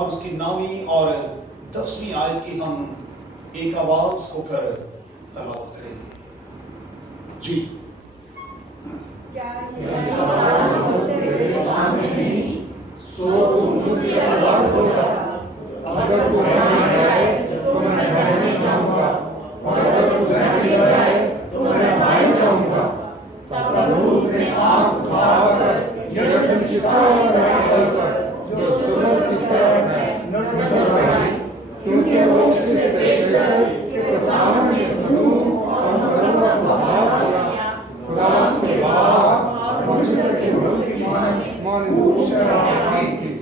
किताब उसकी 9वीं और 10वीं आयत की हम एक आवाज होकर तलावत करेंगे। जी। क्या ये सारा तेरे सामने नहीं, सो तू मुझसे अलग हो जा। अगर तू रहने जाए तो मैं रहने जाऊंगा, और अगर तू रहने जाए तो मैं बाहर जाऊंगा। तब लूत ने आँख उठाकर यरदन की सारी दरिया पर जो सूरज की तरफ है नजर आई, क्योंकि वो उससे पेशतर के प्रधान के समूह और मरम्मत बहार खुदा के बाद और मिस्र के मुल्क की मानन खूब शराब की।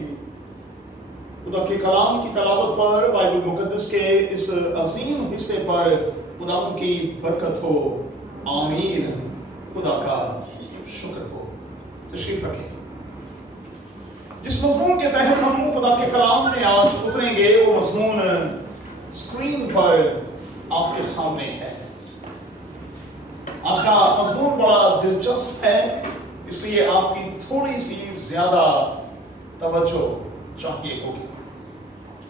खुदा के कलाम की तलावत पर, बाइबल मुकद्दस के इस अजीम हिस्से पर खुदा की बरकत हो, आमीन। खुदा का शुक्र हो। तशरीफ रखें। जिस मजमून के तहत हम खुदा के कलाम में आज उतरेंगे वो मजमून स्क्रीन पर आपके सामने है। आज का मजमून बड़ा दिलचस्प है, इसलिए आपकी थोड़ी सी ज्यादा तवज्जो चाहिए होगी।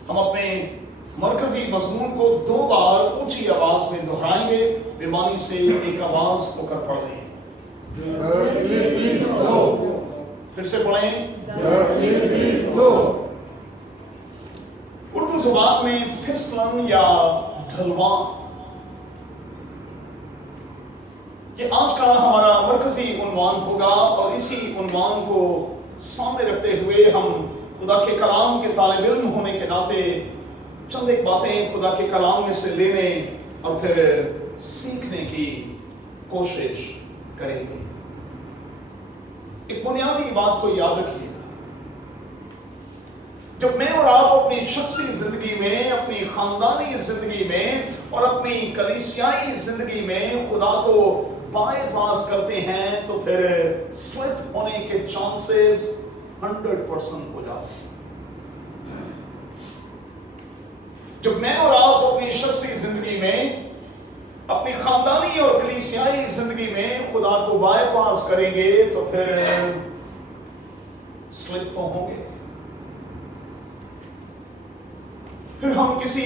हम अपने मरकजी मजमून को 2 बार ऊंची आवाज में दोहराएंगे। बेमानी से एक आवाज होकर पढ़ लें। फिर से पढ़ें। उर्दू जुबान में फिसलन या ढलवान, ये आज का हमारा मरकजी उन्वान होगा, और इसी उन्वान को सामने रखते हुए हम खुदा के कलाम के तालिब इल्म होने के नाते चंद एक बातें खुदा के कलाम में से लेने और फिर सीखने की कोशिश करेंगे। एक बुनियादी बात को याद रखिएगा, जब मैं और आप अपनी शख्सी जिंदगी में, अपनी खानदानी जिंदगी में और अपनी कलीसियाई जिंदगी में खुदा को बायपास करते हैं, तो फिर स्लिप होने के चांसेस 100% हो जाते हैं। जब मैं और आप अपनी शख्सी जिंदगी में, अपनी खानदानी और कलीसियाई जिंदगी में खुदा को बायपास करेंगे, तो फिर स्लिप तो होंगे। फिर हम किसी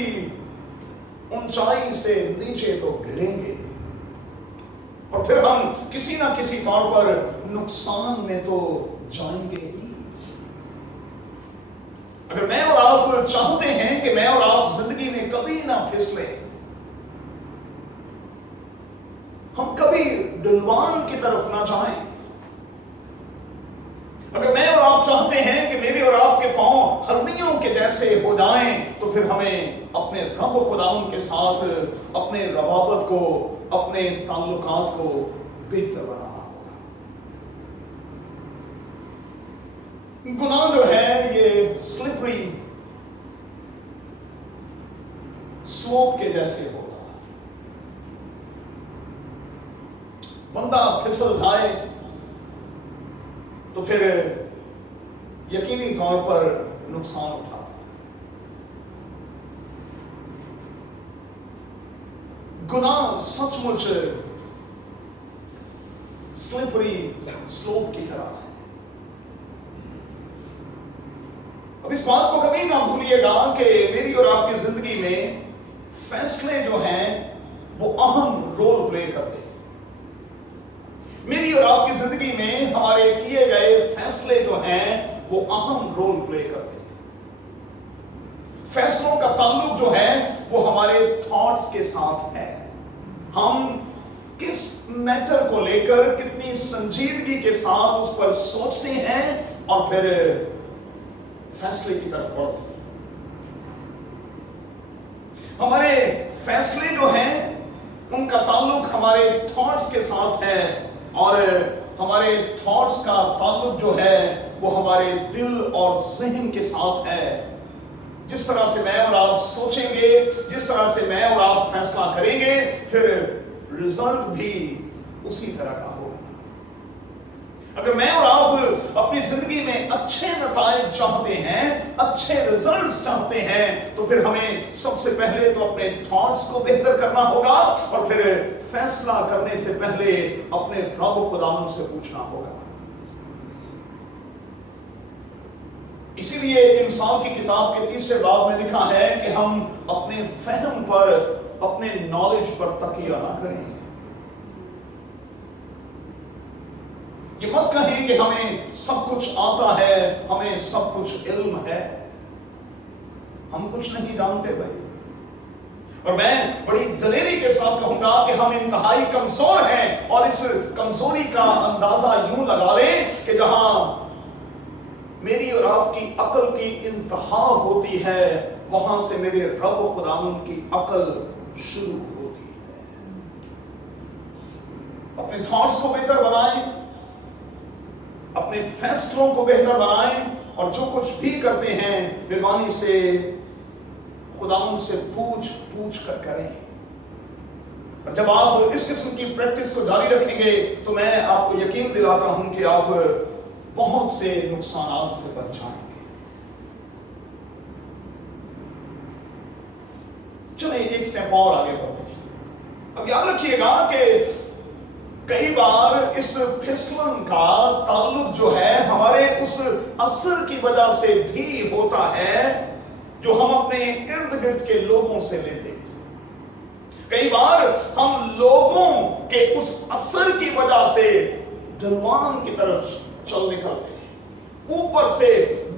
ऊंचाई से नीचे तो गिरेंगे, और फिर हम किसी ना किसी तौर पर नुकसान में तो जाएंगे ही। अगर मैं और आप चाहते हैं कि मैं और आप जिंदगी में कभी ना फिसले, हम कभी डुलवान की तरफ ना जाएं, अगर मैं और आप चाहते हैं कि मेरे और आपके पांव हरनियों के जैसे हो जाएं, तो फिर हमें अपने रब खुदाउन के साथ अपने रवाबत को, अपने ताल्लुकात को बेहतर बनाना होगा। गुनाह जो है ये स्लिपरी स्लोप के जैसे होगा। बंदा फिसल जाए तो फिर यकीनी तौर पर नुकसान उठाता। गुनाह सचमुच स्लिपरी स्लोप की तरह है। अब इस बात को कभी ना भूलिएगा कि मेरी और आपकी जिंदगी में फैसले जो हैं वो अहम रोल प्ले करते हैं। मेरी और आपकी जिंदगी में हमारे किए गए फैसले जो हैं वो अहम रोल प्ले करते हैं। फैसलों का ताल्लुक जो है वो हमारे थॉट्स के साथ है। हम किस मैटर को लेकर कितनी संजीदगी के साथ उस पर सोचते हैं और फिर फैसले की तरफ बढ़ते हैं। हमारे फैसले जो हैं उनका ताल्लुक हमारे थॉट्स के साथ है, और हमारे थॉट्स का ताल्लुक जो है वो हमारे दिल और ज़हन के साथ है। जिस तरह से मैं और आप सोचेंगे, जिस तरह से मैं और आप फैसला करेंगे, फिर रिजल्ट भी उसी तरह का होगा। अगर मैं और आप अपनी जिंदगी में अच्छे नताइज चाहते हैं, अच्छे रिजल्ट्स चाहते हैं, तो फिर हमें सबसे पहले तो अपने थॉट्स को बेहतर करना होगा, और फिर फैसला करने से पहले अपने रब खुदावन से पूछना होगा। इसीलिए इंसान की किताब के 3 बाब में लिखा है कि हम अपने फहम पर, अपने नॉलेज पर तकिया ना करें। ये मत कहें कि हमें सब कुछ आता है, हमें सब कुछ इल्म है। हम कुछ नहीं जानते भाई। और मैं बड़ी दलेरी के साथ कहूंगा कि हम इंतहाई कमजोर हैं, और इस कमजोरी का अंदाजा यूं लगा लें कि जहां मेरी और आपकी अकल की इंतहा होती है, वहां से मेरे रब खुदावंद की अकल शुरू होती है। अपने थॉट्स को बेहतर बनाएं, अपने फैसलों को बेहतर बनाएं, और जो कुछ भी करते हैं बेईमानी से खुदावंद से पूछ कर करें। और जब आप इस किस्म की प्रैक्टिस को जारी रखेंगे तो मैं आपको यकीन दिलाता हूं कि आप बहुत से नुकसानात से बच जाएंगे। चलिए एक स्टेप और आगे बढ़ते हैं। अब याद रखिएगा कि कई बार इस फिसलन का ताल्लुक जो है हमारे उस असर की वजह से भी होता है जो हम अपने इर्द गिर्द के लोगों से लेते हैं। कई बार हम लोगों के उस असर की वजह से ढलवान की तरफ चल निकलते हैं, ऊपर से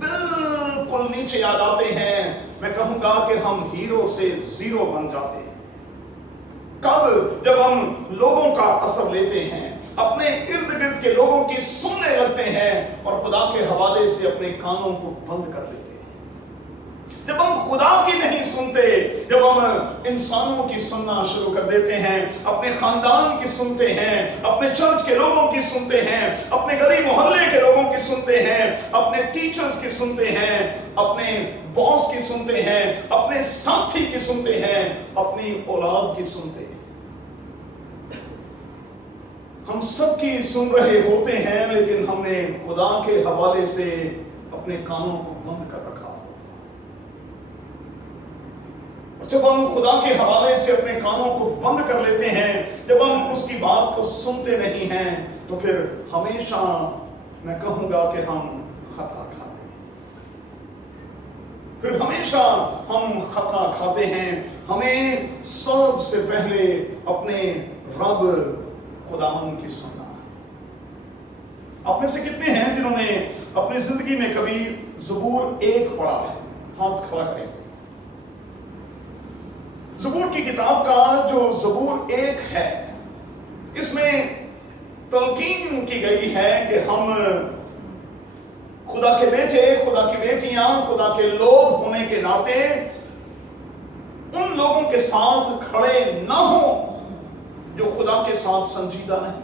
बिल्कुल नीचे आ जाते हैं। मैं कहूंगा कि हम हीरो से जीरो बन जाते हैं। कब? जब हम लोगों का असर लेते हैं, अपने इर्द गिर्द के लोगों की सुनने लगते हैं और खुदा के हवाले से अपने कानों को बंद कर लेते हैं। जब हम खुदा की नहीं सुनते, जब हम इंसानों की सुनना शुरू कर देते हैं, अपने खानदान की सुनते हैं, अपने चर्च के लोगों की सुनते हैं, अपने गली मोहल्ले के लोगों की सुनते हैं, अपने टीचर्स की सुनते हैं, अपने बॉस की सुनते हैं, अपने साथी की सुनते हैं, अपनी औलाद की सुनते हैं, हम सबकी सुन रहे होते हैं, लेकिन हमने खुदा के हवाले से अपने कानों को बंद कर रखा। जब हम खुदा के हवाले से अपने कानों को बंद कर लेते हैं, जब हम उसकी बात को सुनते नहीं हैं, तो फिर हमेशा मैं कहूंगा कि हम खता खाते हैं। फिर हमेशा हम खता खाते हैं। हमें सबसे पहले अपने रब खुदावंद की सुनना है। आप में से कितने हैं जिन्होंने अपनी जिंदगी में कभी ज़बूर 1 पढ़ा है? हाथ खड़ा करें। ज़बूर की किताब का जो ज़बूर 1 है, इसमें तलकीन की गई है कि हम खुदा के बेटे, खुदा की बेटियां, खुदा के लोग होने के नाते उन लोगों के साथ खड़े ना हो जो खुदा के साथ संजीदा नहीं।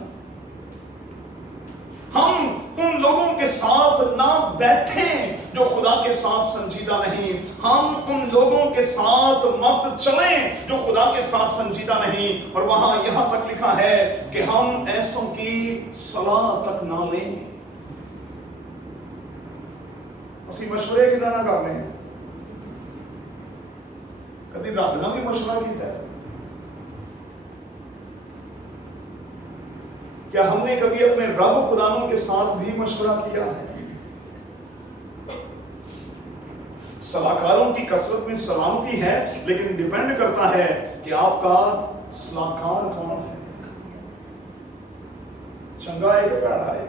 हम उन लोगों के साथ ना बैठें जो खुदा के साथ संजीदा नहीं। हम उन लोगों के साथ मत चलें जो खुदा के साथ संजीदा नहीं। और वहां यहां तक लिखा है कि हम ऐसों की सलाह तक ना लें। असी मशवरे कि ना करने कभी रब ना भी मशवरा किया है? क्या हमने कभी अपने रब खुदानों के साथ भी मशवरा किया है? सलाहकारों की कसरत में सलामती है, लेकिन डिपेंड करता है कि आपका सलाहकार कौन है। चंगा है कि पैड़ा है?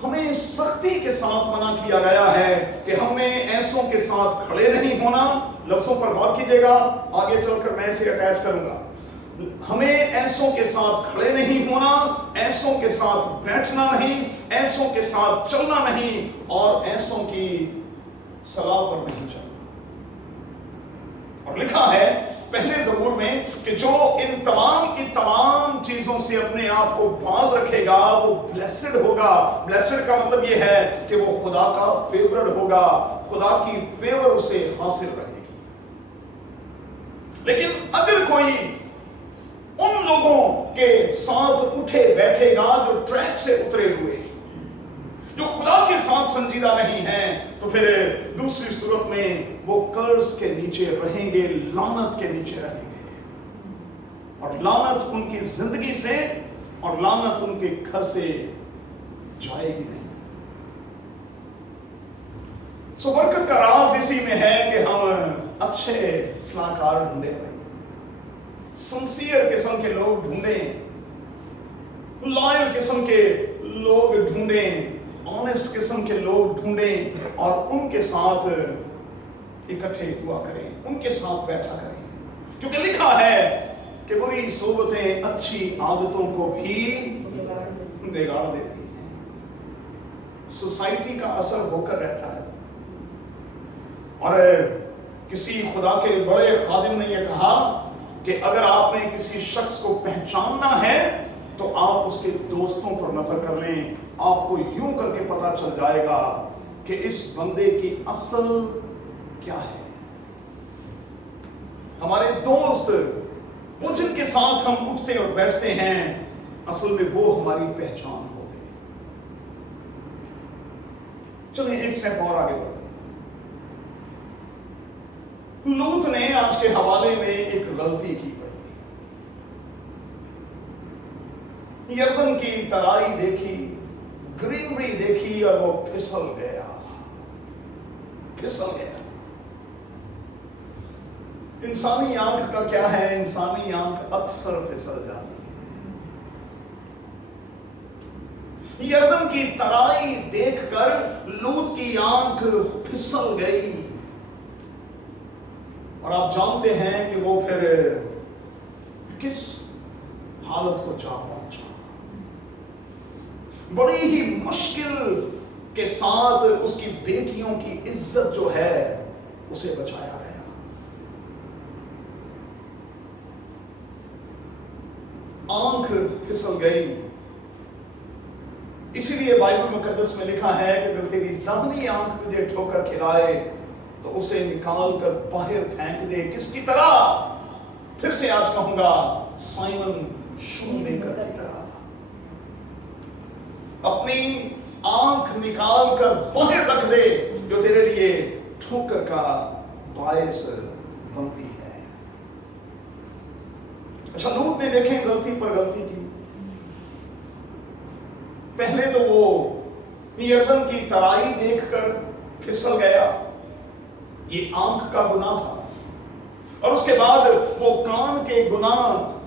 हमें सख्ती के साथ मना किया गया है कि हमें ऐसों के साथ खड़े नहीं होना। लफ्जों पर गौर कीजिएगा, आगे चलकर मैं इसे अटैच करूंगा। हमें ऐसों के साथ खड़े नहीं होना, ऐसों के साथ बैठना नहीं, ऐसों के साथ चलना नहीं, और ऐसों की सलाह पर नहीं चलना। और लिखा है पहले ज़बूर में कि जो इन तमाम की तमाम चीजों से अपने आप को बाज रखेगा वो ब्लेसेड होगा। ब्लेसेड का मतलब ये है कि वो खुदा का फेवरेट होगा, खुदा की फेवर उसे हासिल रहेगी। लेकिन अगर कोई उन लोगों के साथ उठे बैठेगा जो ट्रैक से उतरे हुए, जो खुदा के साथ संजीदा नहीं है, तो फिर दूसरी सूरत में वो कर्स के नीचे रहेंगे, लानत के नीचे रहेंगे, और लानत उनकी जिंदगी से और लानत उनके घर से जाएगी नहीं। सो बरकत का राज इसी में है कि हम अच्छे सलाहकार ढूंढे, सिंसियर किस्म के लोग ढूंढे, लॉयल किस्म के लोग ढूंढे, ऑनेस्ट किस्म के लोग ढूंढे और उनके साथ इकट्ठे हुआ करें, उनके साथ बैठा करें। क्योंकि लिखा है कि बुरी सोबतें अच्छी आदतों को भी बिगाड़ देती हैं। सोसाइटी का असर होकर रहता है। और किसी खुदा के बड़े खादिम ने यह कहा कि अगर आपने किसी शख्स को पहचानना है तो आप उसके दोस्तों पर नजर कर लें, आपको यूं करके पता चल जाएगा कि इस बंदे की असल क्या है। हमारे दोस्त, वो जिनके साथ हम उठते और बैठते हैं, असल में वो हमारी पहचान होते हैं। चलिए एक स्टेप और आगे बढ़ते हैं। लूत ने आज के हवाले में एक गलती की। यरदन की तराई देखी, ग्रीनरी देखी और वो फिसल गया। इंसानी आंख का क्या है? इंसानी आंख अक्सर फिसल जाती है। यरदन की तराई देखकर लूत की आंख फिसल गई और आप जानते हैं कि वो फिर किस हालत को जा पहुंचा। बड़ी ही मुश्किल के साथ उसकी बेटियों की इज्जत जो है उसे बचाया गया। आंख फिसल गई। इसीलिए बाइबल मुकद्दस में लिखा है कि अगर तेरी दाहिनी आंख तुझे ठोकर खिलाए तो उसे निकाल कर बाहर फेंक दे। किसकी तरह? फिर से आज कहूंगा, साइमन शूमेकर की तरह। अपनी आंख निकाल कर बाहर रख दे जो तेरे लिए ठोकर का बायस बनती है। अच्छा, लूत ने देखें गलती पर गलती की। पहले तो वो यरदन की तराई देखकर फिसल गया, ये आंख का गुनाह था। और उसके बाद वो कान के गुनाह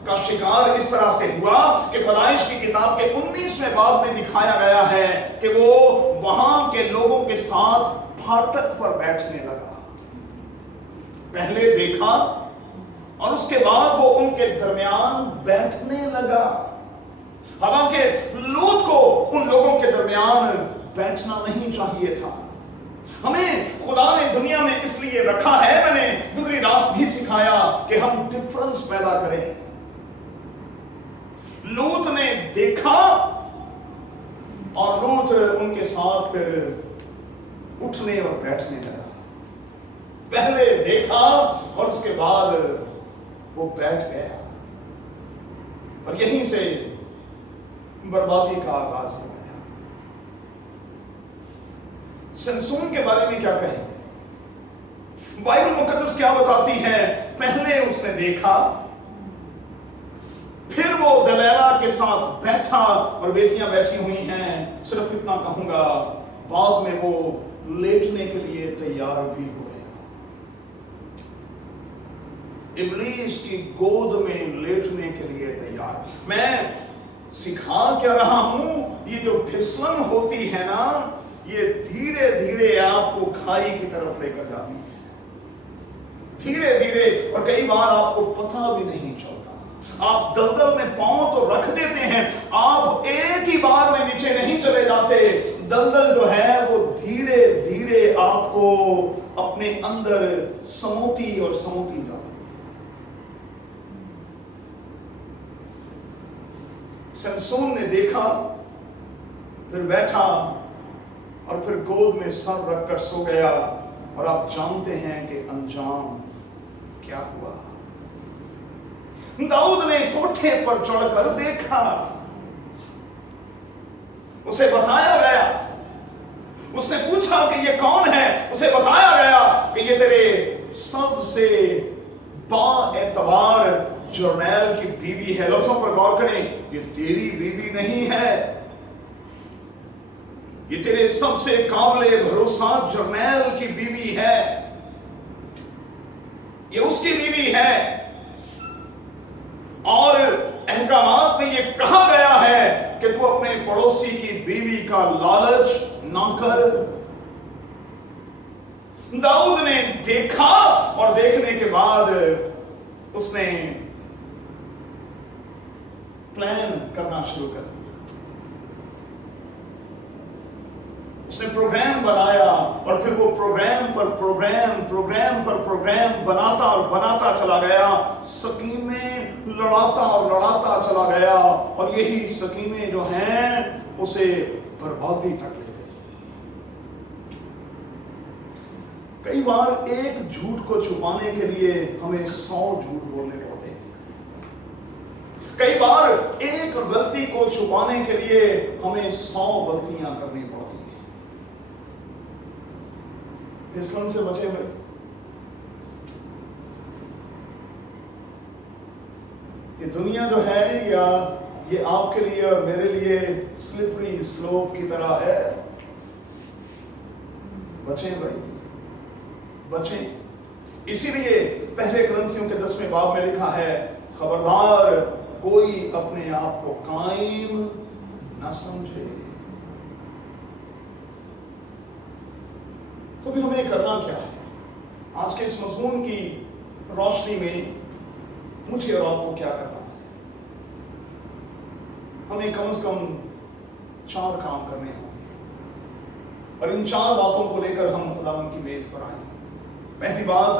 का शिकार इस तरह से हुआ कि पैदाइश की किताब के 19वें बाब में दिखाया गया है कि वो वहां के लोगों के साथ फाटक पर बैठने लगा। पहले देखा और उसके बाद वो उनके दरमियान बैठने लगा। हालांकि लूत को उन लोगों के दरमियान बैठना नहीं चाहिए था। हमें खुदा ने दुनिया में इसलिए रखा है, मैंने गुजरी रात भी सिखाया, कि हम डिफरेंस पैदा करें। लूत ने देखा और लूत उनके साथ फिर उठने और बैठने लगा। पहले देखा और उसके बाद वो बैठ गया और यहीं से बर्बादी का आगाज हो गया। समसून के बारे में क्या कहें? बाइबल मुकद्दस क्या बताती है? पहले उसने देखा, फिर वो दलैला के साथ बैठा और बेटियां बैठी हुई हैं। सिर्फ इतना कहूंगा, बाद में वो लेटने के लिए तैयार भी हो गया। इब्लीस की गोद में लेटने के लिए तैयार। मैं सिखा क्या रहा हूं? ये जो फिसलन होती है ना, ये धीरे धीरे आपको खाई की तरफ लेकर जाती है, धीरे धीरे, और कई बार आपको पता भी नहीं चलता। आप दलदल में पांव तो रख देते हैं, आप एक ही बार में नीचे नहीं चले जाते। दलदल जो है वो धीरे धीरे आपको अपने अंदर समोती और समोती जाती है। समसून ने देखा, फिर बैठा और फिर गोद में सर रखकर सो गया। और आप जानते हैं कि अंजाम क्या हुआ। दाऊद ने कोठे पर चढ़कर देखा, उसे बताया गया, उसने पूछा कि ये कौन है, उसे बताया गया कि ये तेरे सबसे बाएतबार जर्नैल की बीवी है। लफ्जों पर गौर करें, ये तेरी बीवी नहीं है, ये तेरे सबसे काबिले भरोसा जर्नैल की बीवी है, ये उसकी बीवी है। और अहकामात में ये कहा गया है कि तू अपने पड़ोसी की बीवी का लालच ना कर। दाऊद ने देखा और देखने के बाद उसने प्लान करना शुरू कर दिया। उसने प्रोग्राम बनाया और फिर वो प्रोग्राम पर प्रोग्राम बनाता और बनाता चला गया। सकीमें लड़ाता और लड़ाता चला गया और यही सकीमें जो हैं उसे बर्बादी तक ले गई। कई बार एक झूठ को छुपाने के लिए हमें 100 झूठ बोलने पड़ते हैं। कई बार एक गलती को छुपाने के लिए हमें 100 गलतियां करनी पड़ती हैं। फिसलन से बचे भाई। ये दुनिया जो है या ये आपके लिए और मेरे लिए स्लिपरी स्लोप की तरह है। बचें भाई, बचें। इसीलिए पहले ग्रंथियों के 10वें बाब में लिखा है, खबरदार कोई अपने आप को कायम न समझे। तो भी हमें करना क्या है? आज के इस मज़मून की रोशनी में मुझे और आपको क्या करना है? हमें कम से कम 4 काम करने होंगे और इन 4 बातों को लेकर हम खुदावंद की मेज पर आएंगे। पहली बात,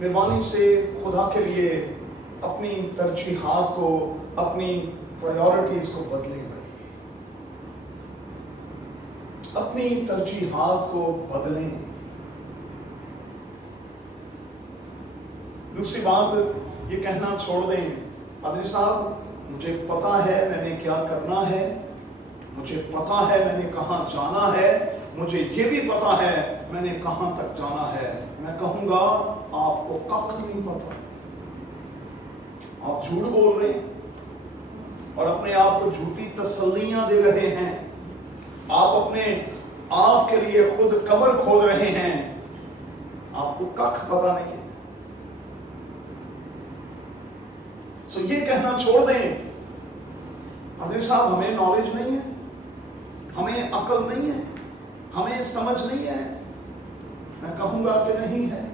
मेहरबानी से खुदा के लिए अपनी तरजीहात को, अपनी प्रायोरिटीज को बदलें। अपनी तरजीहात को बदलें। दूसरी बात, ये कहना छोड़ दें, पादरी साहब मुझे पता है मैंने क्या करना है, मुझे पता है मैंने कहां जाना है, मुझे ये भी पता है मैंने कहां तक जाना है। मैं कहूंगा आपको कख नहीं पता। आप झूठ बोल रहे हैं और अपने आप को झूठी तसल्लियां दे रहे हैं। आप अपने आप के लिए खुद कब्र खोद रहे हैं। आपको कख पता नहीं है। सो ये कहना छोड़ दें, पादरी साहब हमें नॉलेज नहीं है, हमें अकल नहीं है, हमें समझ नहीं है। मैं कहूंगा कि नहीं है,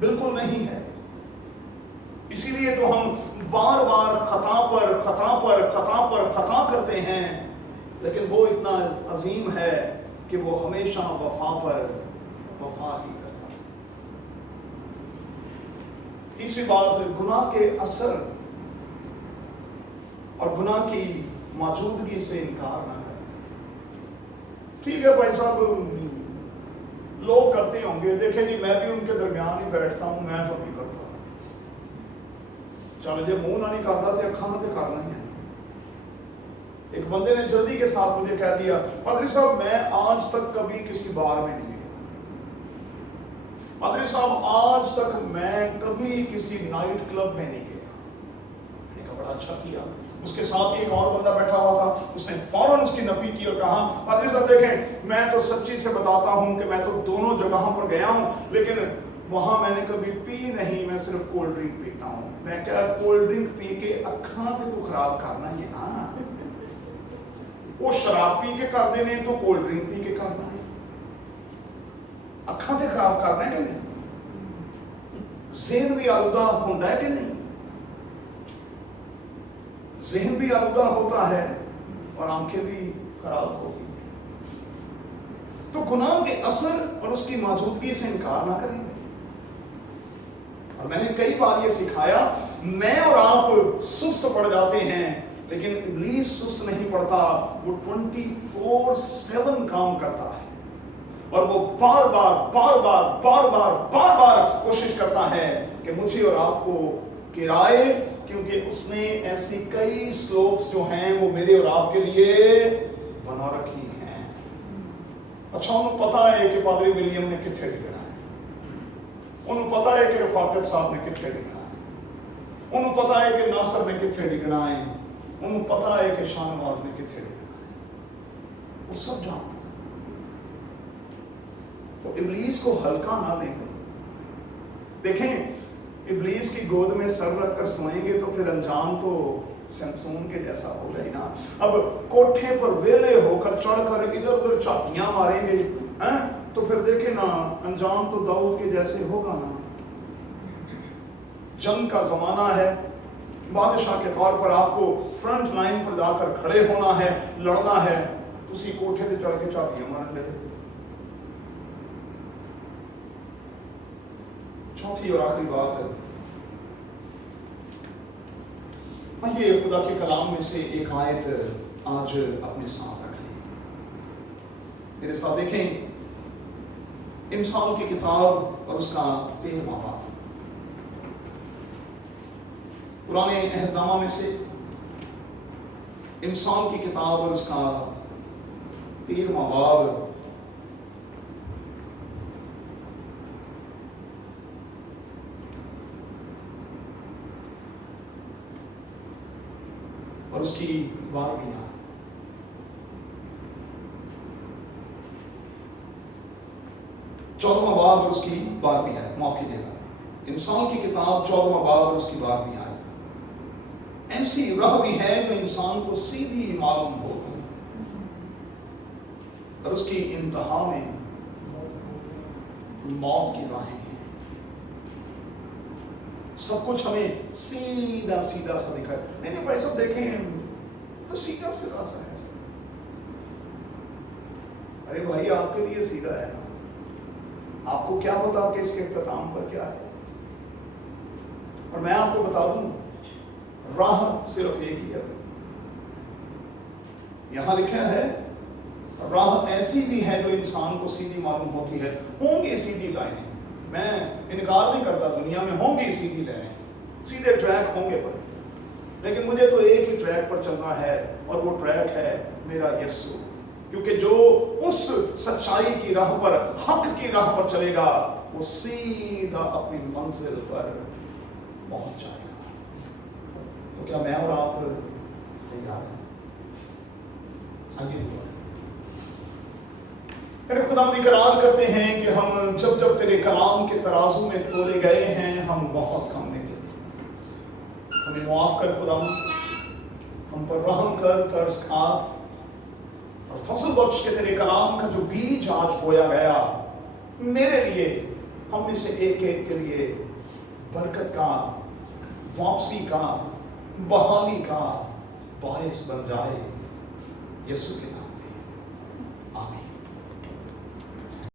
बिल्कुल नहीं है। इसीलिए तो हम बार बार खता करते हैं, लेकिन वो इतना अजीम है कि वो हमेशा वफा पर वफा ही करता है। तीसरी बात, गुनाह के असर और गुनाह की मौजूदगी से इनकार ना करें। ठीक है भाई साहब, लोग करते होंगे, देखें जी मैं भी उनके दरमियान ही बैठता हूं, मैं तो नहीं करता। चलो जो मुंह ना नहीं करता तो अखा ना तो करना ही है। एक बंदे ने जल्दी के साथ मुझे कह दिया, पादरी साहब मैं आज तक कभी किसी बार में नहीं गया, पादरी साहब आज तक मैं कभी किसी नाइट क्लब में नहीं गया। मैंने कहा बड़ा अच्छा किया। उसके साथ ही एक और बंदा बैठा हुआ था, उसने फौरन उसकी नफी की और कहा, पादरी साहब देखें मैं तो सच्ची से बताता हूं कि मैं तो दोनों जगहों पर गया हूं, लेकिन वहां मैंने कभी पी नहीं, मैं सिर्फ कोल्ड ड्रिंक पीता हूं। मैं क्या कोल्ड ड्रिंक पी के अखा के तो खराब करना ही हाँ, वो शराब पी के कर देने तो कोल्ड ड्रिंक पी के करना है, अखा से खराब करना है कि नहीं? ज़हन भी आलूदा होता है कि नहीं? ज़हन भी आलूदा होता है और आंखें भी खराब होती हैं। तो गुनाह के असर और उसकी मौजूदगी से इनकार ना करेंगे। और मैंने कई बार ये सिखाया, मैं और आप सुस्त पड़ जाते हैं, लेकिन इब्लीस सुस्त नहीं पड़ता। वो 24/7 काम करता है और वो बार बार कोशिश करता है कि मुझे और आपको गिराए, क्योंकि उसने ऐसी कई स्लोप्स जो हैं वो मेरे और आपके लिए बना रखी हैं। अच्छा उन्हें पता है कि पादरी विलियम ने कितने गिरा है, उन्हें पता है कि रफाकत साहब ने कितने गिरा है, उन्हें पता है कि नासर ने कितने गिरा है, उन्हें पता है कि शाहनवाज ने कितने गिरा है। वो सब जानता है। तो इब्लीस को हल्का ना लेंगे। देखें, इब्लीस की गोद में सर रख कर सोएंगे तो फिर अंजाम तो सैमसून के जैसा होगा ही ना। अब कोठे पर वेले होकर चढ़कर इधर उधर चातियां मारेंगे हैं, तो फिर देखे ना अंजाम तो दाऊद के जैसे होगा ना। जंग का जमाना है, बादशाह के तौर पर आपको फ्रंट लाइन पर जाकर खड़े होना है, लड़ना है, उसी कोठे से चढ़ के चातियां मारने लगे। चौथी और आखिरी बात है, आइए खुदा के कलाम में से एक आयत आज अपने साथ रख लें। मेरे साथ देखें, इमसाल की किताब और उसका 13वां बाब। पुराने अहदनामा में से इमसाल की किताब और उसका 13वां बाब। और उसकी 12वीं आयत। चौदहवां बाब और उसकी 12वीं आयत, माफ कीजिएगा, इंसान की किताब 14वां बाब और उसकी 12वीं आयत। ऐसी राह भी है जो इंसान को सीधी मालूम होती है और उसकी इंतहा में मौत की राहें हैं। सब कुछ हमें सीधा सीधा सा दिखा। नहीं भाई साहब देखें तो सीधा सीधा सा है। अरे भाई आपके लिए सीधा है ना, आपको क्या पता कि इसके इख्तिताम पर क्या है। और मैं आपको बता दूं, राह सिर्फ एक ही है। यहां लिखा है राह ऐसी भी है जो इंसान को सीधी मालूम होती है। होंगी सीधी लाइनें, मैं इनकार नहीं करता, दुनिया में होंगी सीधी लाइनें, सीधे ट्रैक होंगे पड़े, लेकिन मुझे तो एक ही ट्रैक पर चलना है और वो ट्रैक है मेरा यीशु। क्योंकि जो उस सच्चाई की राह पर, हक की राह पर चलेगा, वो सीधा अपनी मंजिल पर पहुंच जाएगा। तो क्या मैं और आप तैयार हैं? आगे दुआ। तेरे खुदावंद इकरार करते हैं कि हम जब जब तेरे कलाम के तराजू में तोले गए हैं, हम बहुत कम निकले। हमें माफ कर खुदावंद, हम पर रहम कर, तरस खा और फसल बख्श के तेरे कलाम का जो बीज आज बोया गया मेरे लिए, हम में से एक एक के लिए बरकत का, वापसी का, बहाली का बायस बन जाए। यीशु के